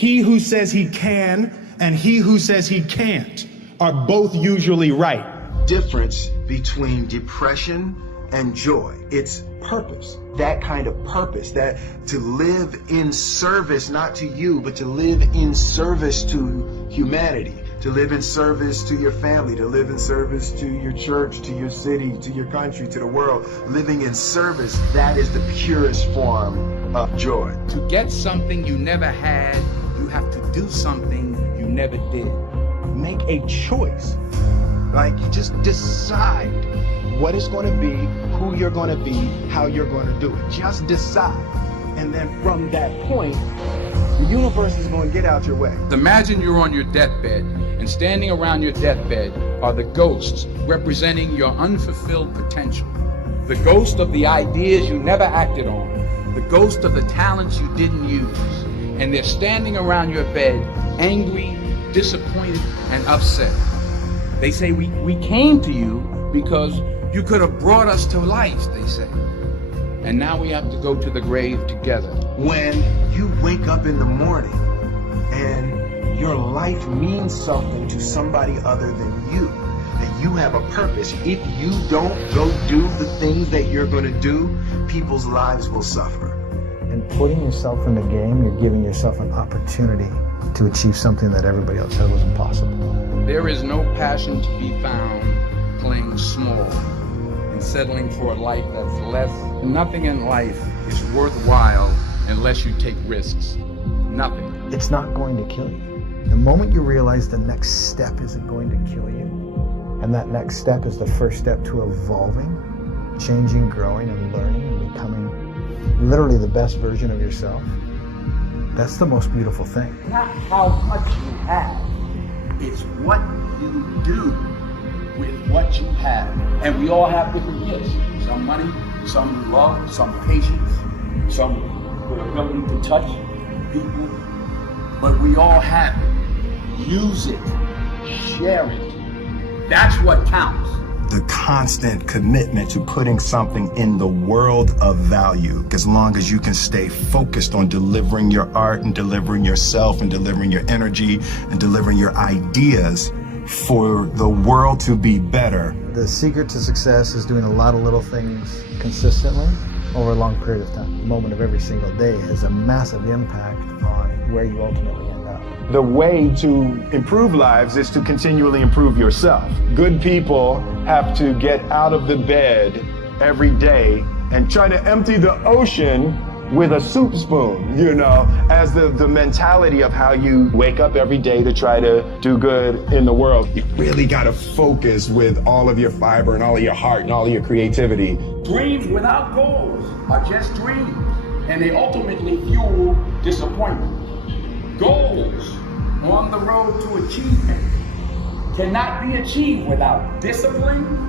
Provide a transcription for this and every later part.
He who says he can and he who says he can't are both usually right. Difference between depression and joy. It's purpose. That kind of purpose, that to live in service, not to you, but to live in service to humanity, to live in service to your family, to live in service to your church, to your city, to your country, to the world. Living in service, that is the purest form of joy. To get something you never had, you have to do something you never did. Make a choice. Like, just decide what it's going to be, who you're going to be, how you're going to do it. Just decide. And then from that point, the universe is going to get out your way. Imagine you're on your deathbed, and standing around your deathbed are the ghosts representing your unfulfilled potential. The ghost of the ideas you never acted on. The ghost of the talents you didn't use. And they're standing around your bed, angry, disappointed, and upset. They say, we came to you because you could have brought us to life, they say. And now we have to go to the grave together. When you wake up in the morning and your life means something to somebody other than you, that you have a purpose. If you don't go do the things that you're going to do, people's lives will suffer. And putting yourself in the game, you're giving yourself an opportunity to achieve something that everybody else said was impossible. There is no passion to be found playing small and settling for a life that's less. Nothing in life is worthwhile unless you take risks. Nothing. It's not going to kill you. The moment you realize the next step isn't going to kill you, and that next step is the first step to evolving, changing, growing, and learning, and becoming literally the best version of yourself, that's the most beautiful thing. Not how much you have, it's what you do with what you have. And we all have different gifts. Some money, some love, some patience, some ability to touch people. But we all have it. Use it. Share it. That's what counts. The constant commitment to putting something in the world of value, as long as you can stay focused on delivering your art and delivering yourself and delivering your energy and delivering your ideas for the world to be better. The secret to success is doing a lot of little things consistently over a long period of time. The moment of every single day has a massive impact on where you ultimately end up. The way to improve lives is to continually improve yourself. Good people have to get out of the bed every day and try to empty the ocean with a soup spoon, as the mentality of how you wake up every day to try to do good in the world. You really got to focus with all of your fiber and all of your heart and all of your creativity. Dreams without goals are just dreams, and they ultimately fuel disappointment. Goals on the road to achievement cannot be achieved without discipline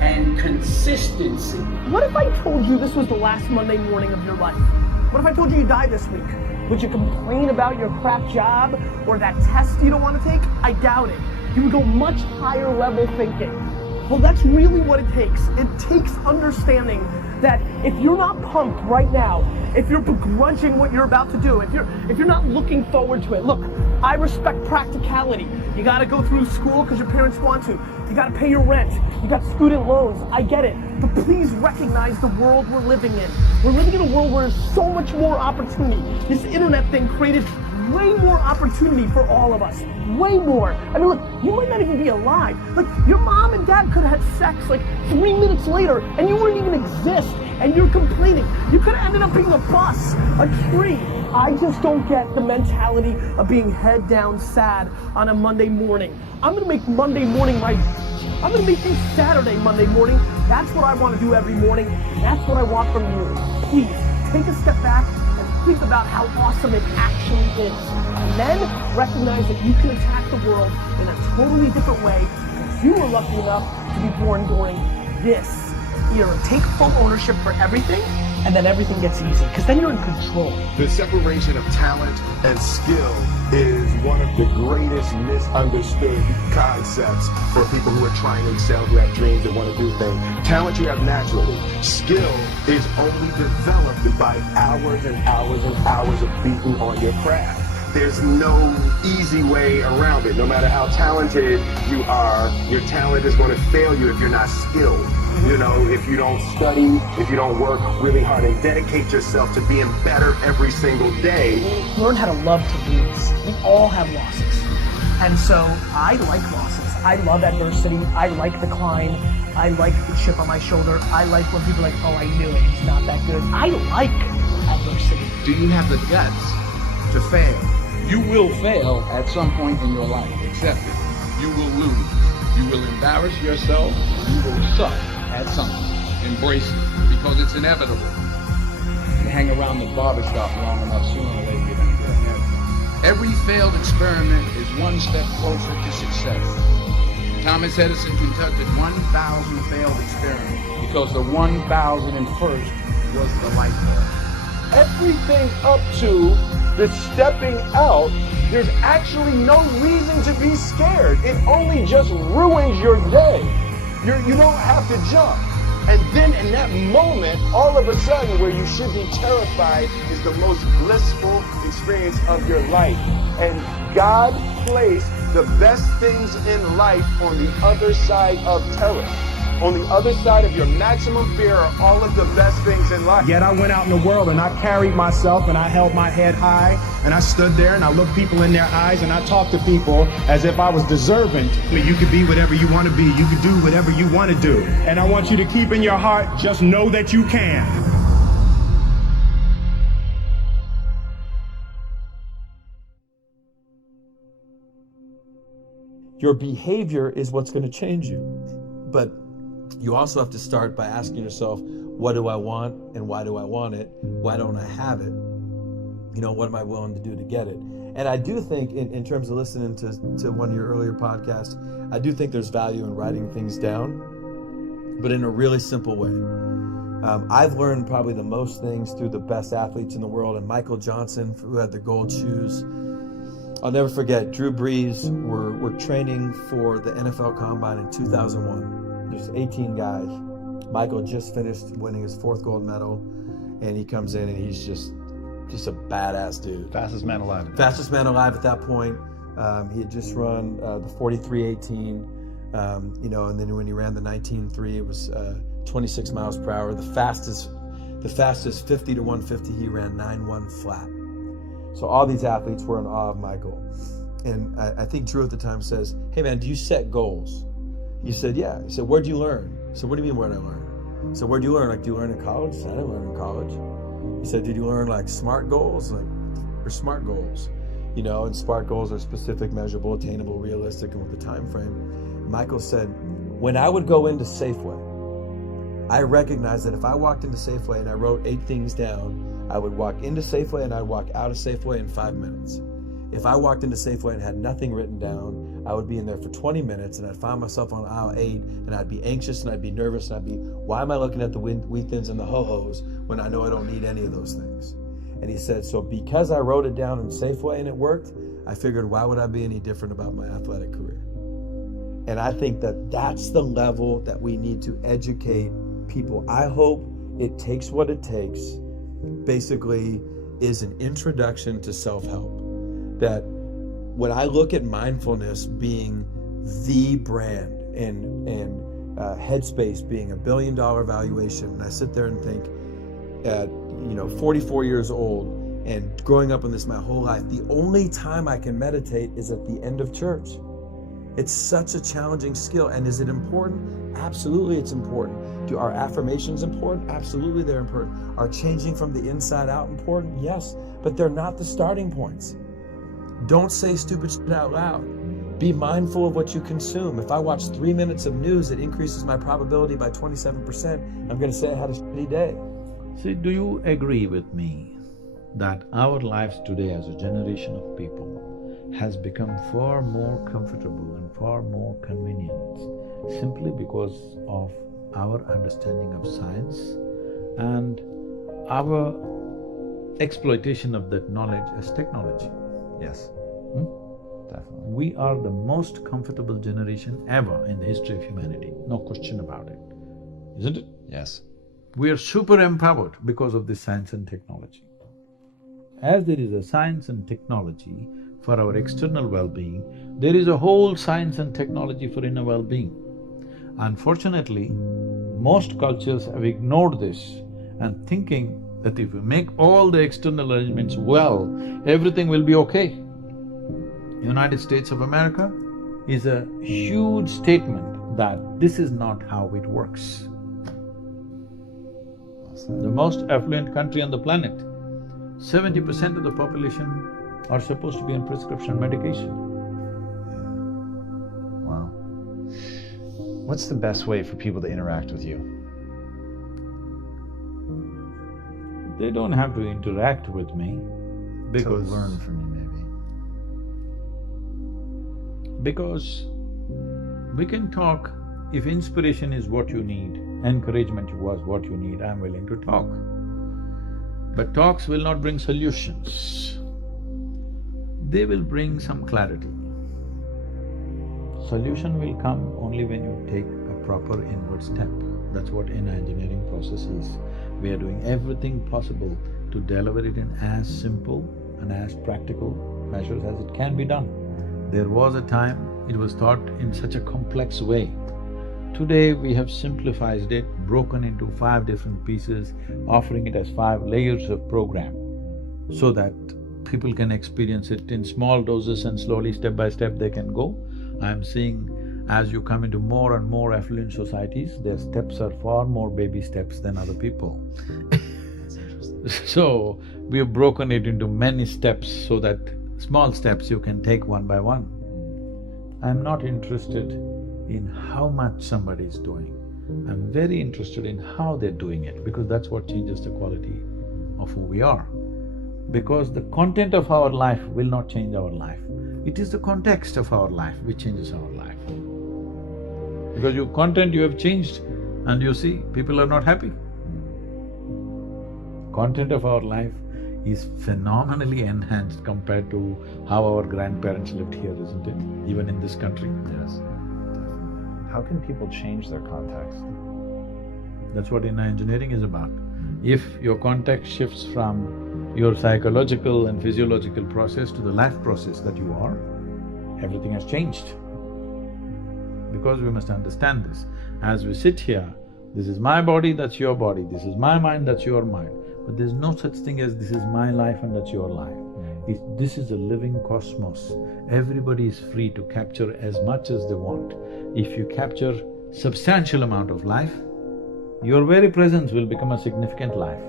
and consistency. What if I told you this was the last Monday morning of your life? What if I told you you died this week? Would you complain about your crap job or that test you don't want to take? I doubt it. You would go much higher level thinking. Well, that's really what it takes. It takes understanding that if you're not pumped right now, if you're begrudging what you're about to do, if you're not looking forward to it, look, I respect practicality. You gotta go through school because your parents want to. You gotta pay your rent. You got student loans. I get it. But please recognize the world we're living in. We're living in a world where there's so much more opportunity. This internet thing created way more opportunity for all of us. Way more. I mean, look, you might not even be alive. Like, your mom and dad could have had sex like 3 minutes later and you wouldn't even exist. And you're complaining. You could have ended up being a bus, a tree. I just don't get the mentality of being head down sad on a Monday morning. I'm gonna make Monday morning my, I'm gonna make you Saturday Monday morning. That's what I wanna do every morning. That's what I want from you. Please, take a step back and think about how awesome it actually is. And then recognize that you can attack the world in a totally different way because you were lucky enough to be born during this era. Take full ownership for everything and then everything gets easy, because then you're in control. The separation of talent and skill is one of the greatest misunderstood concepts for people who are trying to excel, who have dreams and want to do things. Talent you have naturally. Skill is only developed by hours and hours and hours of beating on your craft. There's no easy way around it. No matter how talented you are, your talent is going to fail you if you're not skilled. You know, if you don't study, if you don't work really hard and dedicate yourself to being better every single day. Learn how to love to lose. We all have losses. And so I like losses. I love adversity. I like the climb. I like the chip on my shoulder. I like when people are like, oh, I knew it, he's not that good. I like adversity. Do you have the guts to fail? You will fail at some point in your life. Accept it. You will lose. You will embarrass yourself. You will suck at something. Embrace it, because it's inevitable. You hang around the barbershop long enough, sooner or later you're going to get ahead. Every failed experiment is one step closer to success. Thomas Edison conducted 1,000 failed experiments because the 1,001st was the light bulb. Everything up to the stepping out, there's actually no reason to be scared. It only just ruins your day. You don't have to jump. And then in that moment, all of a sudden, where you should be terrified is the most blissful experience of your life. And God placed the best things in life on the other side of terror. On the other side of your maximum fear are all of the best things in life. Yet I went out in the world and I carried myself and I held my head high and I stood there and I looked people in their eyes and I talked to people as if I was deserving. You could be whatever you want to be. You could do whatever you want to do. And I want you to keep in your heart, just know that you can. Your behavior is what's going to change you. But you also have to start by asking yourself, what do I want and why do I want it? Why don't I have it? You know, what am I willing to do to get it? And I do think in terms of listening to one of your earlier podcasts, I do think there's value in writing things down, but in a really simple way. I've learned probably the most things through the best athletes in the world, and Michael Johnson, who had the gold shoes. I'll never forget, Drew Brees were training for the NFL Combine in 2001. There's 18 guys. Michael just finished winning his 4th gold medal, and he comes in and he's just a badass dude. Fastest man alive. Fastest man alive at that point. He had just run the 43.18, and then when he ran the 19.3, it was 26 miles per hour. The fastest 50 to 150, he ran 9.1 flat. So all these athletes were in awe of Michael. And I think Drew at the time says, hey man, do you set goals? He said, yeah. He said, where'd you learn? I said, what do you mean where'd I learn? So where'd you learn? Like, do you learn in college? I said, I didn't learn in college. He said, did you learn like SMART goals? Like, or SMART goals? You know, and SMART goals are specific, measurable, attainable, realistic, and with a time frame. Michael said, when I would go into Safeway, I recognized that if I walked into Safeway and I wrote 8 things down, I would walk into Safeway and I'd walk out of Safeway in 5 minutes. If I walked into Safeway and had nothing written down, I would be in there for 20 minutes and I'd find myself on aisle 8 and I'd be anxious and I'd be nervous and I'd be, why am I looking at the wheat thins and the ho-hos when I know I don't need any of those things? And he said, so because I wrote it down in Safeway and it worked, I figured, why would I be any different about my athletic career? And I think that that's the level that we need to educate people. I hope It Takes What It Takes basically is an introduction to self-help. That when I look at mindfulness being the brand and Headspace being $1 billion valuation, and I sit there and think at 44 years old and growing up in this my whole life, the only time I can meditate is at the end of church. It's such a challenging skill. And is it important? Absolutely it's important. Do our affirmations important? Absolutely they're important. Are changing from the inside out important? Yes, but they're not the starting points. Don't say stupid shit out loud. Be mindful of what you consume. If I watch 3 minutes of news, it increases my probability by 27%. I'm going to say I had a shitty day. See, do you agree with me that our lives today as a generation of people has become far more comfortable and far more convenient simply because of our understanding of science and our exploitation of that knowledge as technology. Yes. Definitely. We are the most comfortable generation ever in the history of humanity, no question about it, isn't it? Yes. We are super empowered because of this science and technology. As there is a science and technology for our external well-being, there is a whole science and technology for inner well-being. Unfortunately, most cultures have ignored this and thinking that if we make all the external arrangements well, everything will be okay. United States of America is a huge statement that this is not how it works. The most affluent country on the planet, 70% of the population are supposed to be on prescription medication. Wow. What's the best way for people to interact with you? They don't have to interact with me because… To learn from you, maybe. Because we can talk. If inspiration is what you need, encouragement was what you need, I'm willing to talk. But talks will not bring solutions. They will bring some clarity. Solution will come only when you take a proper inward step. That's what inner engineering process is. We are doing everything possible to deliver it in as simple and as practical measures as it can be done. There was a time it was thought in such a complex way. Today we have simplified it, broken into 5 different pieces, offering it as 5 layers of program so that people can experience it in small doses and slowly, step by step, they can go. I'm seeing as you come into more and more affluent societies, their steps are far more baby steps than other people. So, we have broken it into many steps so that small steps you can take one by one. I'm not interested in how much somebody is doing. I'm very interested in how they're doing it, because that's what changes the quality of who we are. Because the content of our life will not change our life. It is the context of our life which changes our life. Because your content you have changed and you see, people are not happy. Content of our life is phenomenally enhanced compared to how our grandparents lived here, isn't it? Even in this country. Yes. How can people change their context? That's what inner engineering is about. If your context shifts from your psychological and physiological process to the life process that you are, everything has changed. Because we must understand this. As we sit here, this is my body, that's your body, this is my mind, that's your mind. But there's no such thing as this is my life and that's your life. This is a living cosmos. Everybody is free to capture as much as they want. If you capture substantial amount of life, your very presence will become a significant life.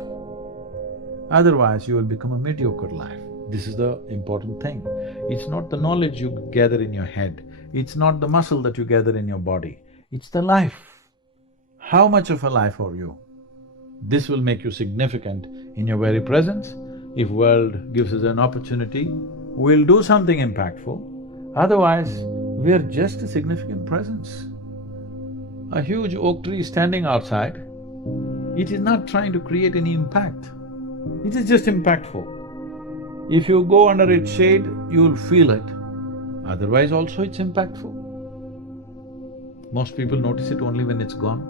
Otherwise, you will become a mediocre life. This is the important thing. It's not the knowledge you gather in your head, it's not the muscle that you gather in your body, it's the life. How much of a life are you? This will make you significant in your very presence. If world gives us an opportunity, we'll do something impactful. Otherwise, we're just a significant presence. A huge oak tree standing outside, it is not trying to create any impact, it is just impactful. If you go under its shade, you'll feel it, otherwise also it's impactful. Most people notice it only when it's gone.